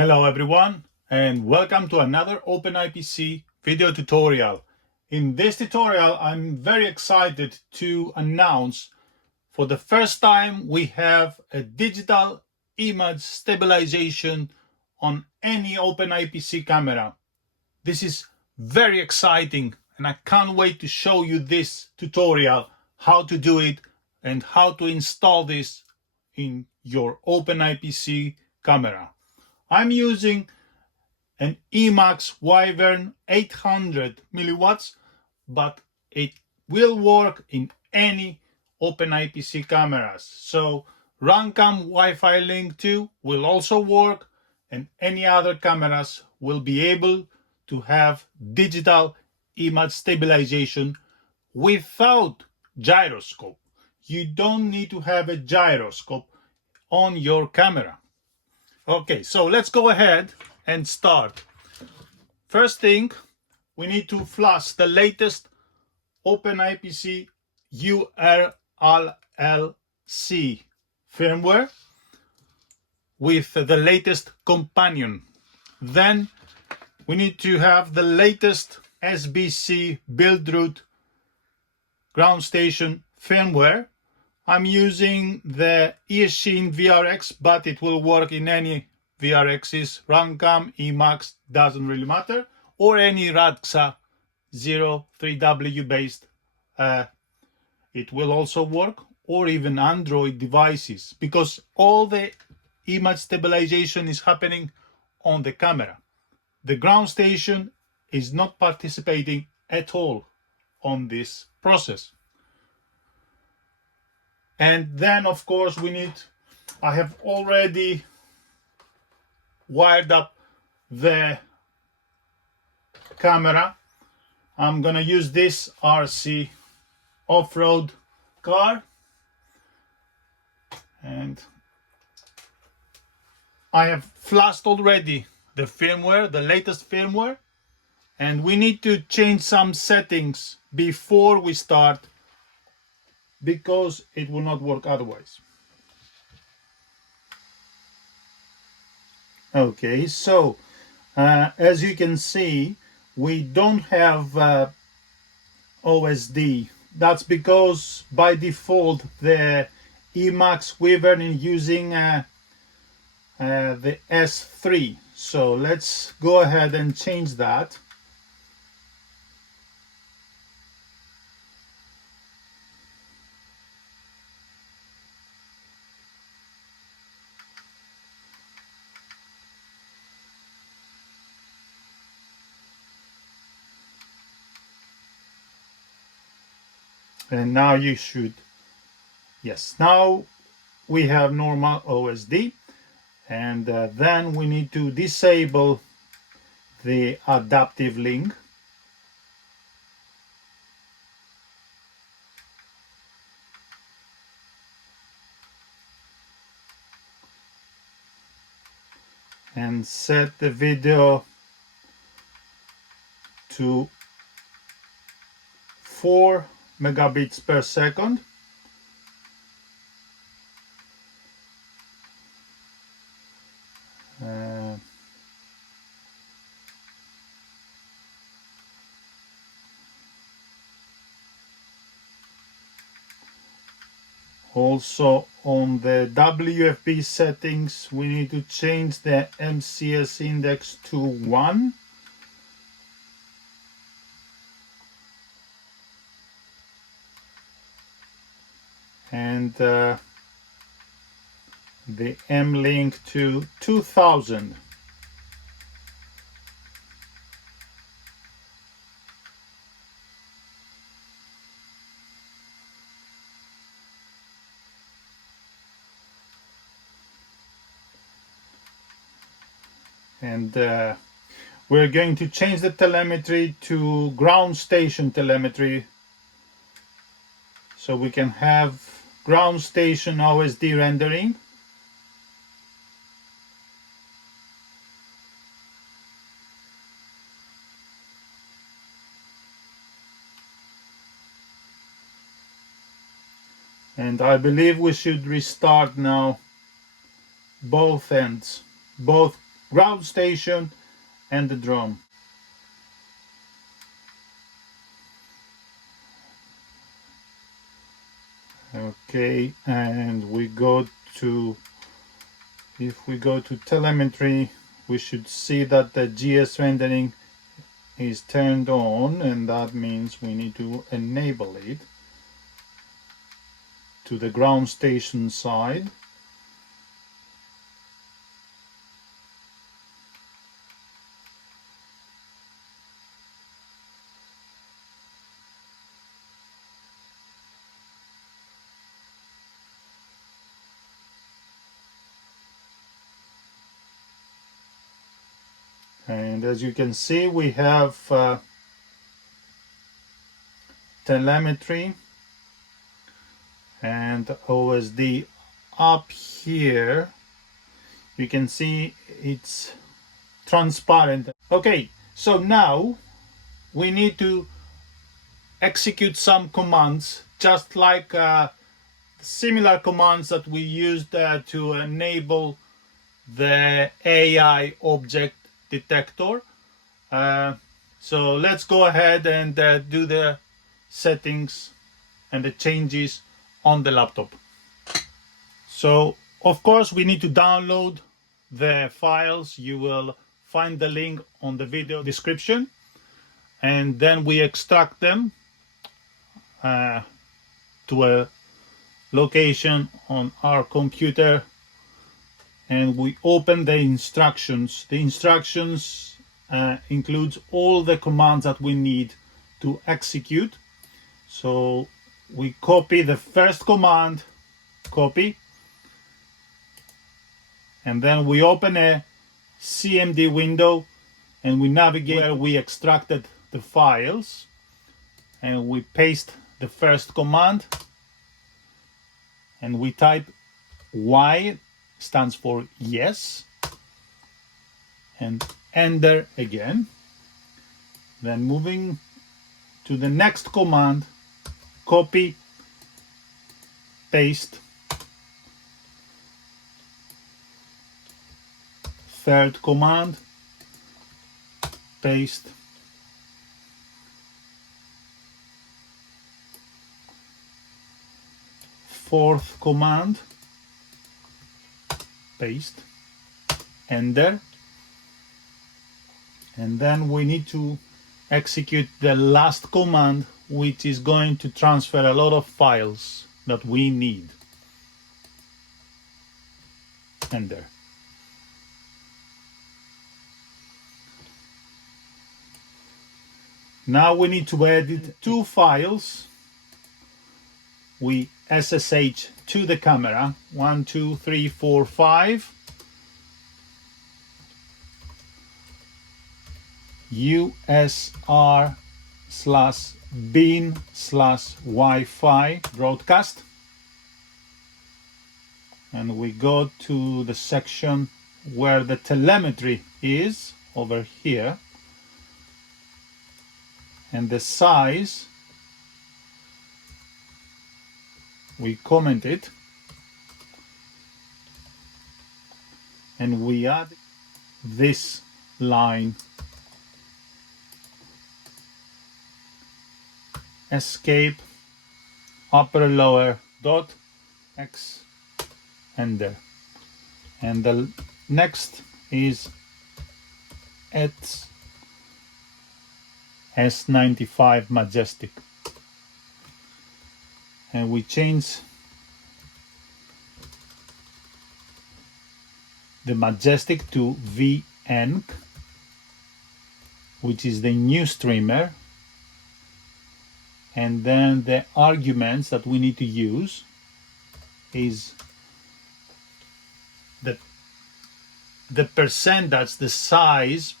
Hello everyone, and welcome to another OpenIPC video tutorial. In this tutorial, I'm very excited to announce for the first time we have a digital image stabilization on any OpenIPC camera. This is very exciting and I can't wait to show you this tutorial, how to do it and how to install this in your OpenIPC camera. I'm using an Emax Wyvern 800 milliwatts, but it will work in any OpenIPC cameras. So Runcam Wi-Fi Link 2 will also work, and any other cameras will be able to have digital image stabilization without gyroscope. You don't need to have a gyroscope on your camera. Okay, so let's go ahead and start. First thing, we need to flash the latest OpenIPC urllc firmware with the latest companion. Then we need to have the latest SBC build-root groundstation firmware. I'm using the eSheen VRX, but it will work in any VRXs, Runcam, Emax, doesn't really matter, or any Radxa 03W based. It will also work, or even Android devices, because all the image stabilization is happening on the camera. The ground station is not participating at all on this process. And then, of course, I have already wired up the camera. I'm gonna use this RC off-road car, and I have flashed already the firmware, the latest firmware, and we need to change some settings before we start, because it will not work otherwise. Okay, so as you can see, we don't have OSD. That's because by default the Emax Wyvern is using the S3. So let's go ahead and change that. And now now we have normal OSD, and then we need to disable the adaptive link. And set the video to 4 megabits per second. Also on the WFB settings, we need to change the MCS index to 1. And the mlink to 2000. And we're going to change the telemetry to ground station telemetry, so we can have ground station OSD rendering. And I believe we should restart now both ends, both ground station and the drone. Okay, and we go to, if we go to telemetry, we should see that the GS rendering is turned on, and that means we need to enable it to the ground station side. And as you can see, we have telemetry and OSD up here. You can see it's transparent. Okay, so now we need to execute some commands, just like similar commands that we used to enable the AI object detector. So let's go ahead and do the settings and the changes on the laptop. So of course we need to download the files. You will find the link on the video description, and then we extract them to a location on our computer, and we open the instructions. The instructions includes all the commands that we need to execute. So we copy the first command, copy, and then we open a CMD window and we navigate where we extracted the files, and we paste the first command and we type Y, stands for yes, and enter again. Then moving to the next command, copy, paste, third command, paste, fourth command, paste, enter, and then we need to execute the last command, which is going to transfer a lot of files that we need. Enter. Now we need to edit two files. We SSH to the camera, 1, 2, 3, 4, 5. USR/bin/Wi-Fi broadcast, and we go to the section where the telemetry is over here, and the size we comment it, and we add this line, escape upper lower dot x, enter. And the next is at S95 majestic, and we change the majestic to VN, which is the new streamer. And then the arguments that we need to use is the percentage, the size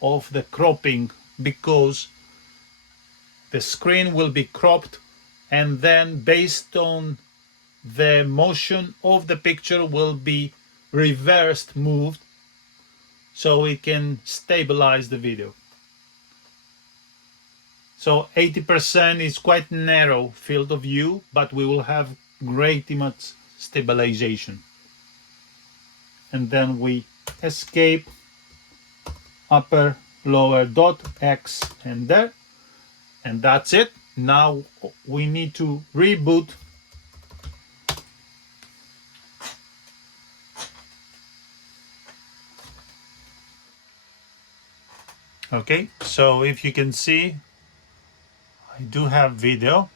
of the cropping, because the screen will be cropped, and then based on the motion of the picture will be reversed, moved, so it can stabilize the video. So 80% is quite narrow field of view, but we will have great image stabilization. And then we escape upper lower dot X and there, and that's it. Now we need to reboot. Okay, so if you can see, I do have video.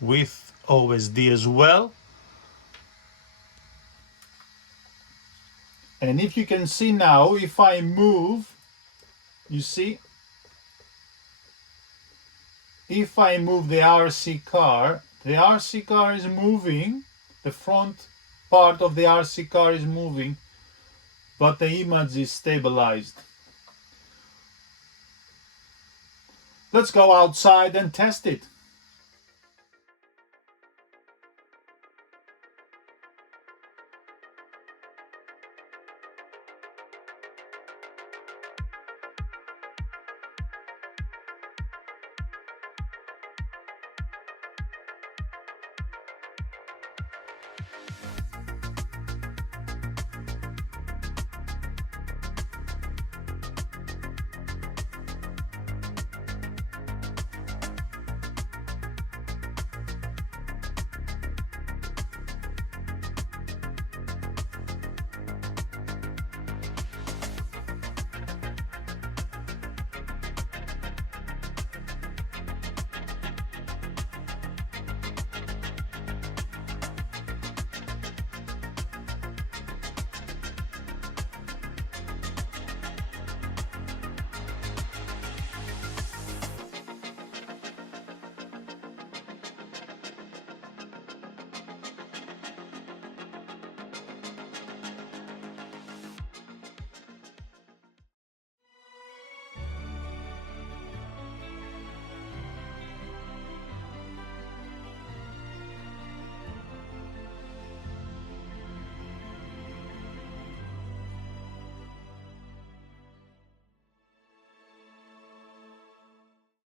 With OSD as well. And if you can see now, if I move, you see, if I move the RC car is moving, the front part of the RC car is moving, but the image is stabilized. Let's go outside and test it.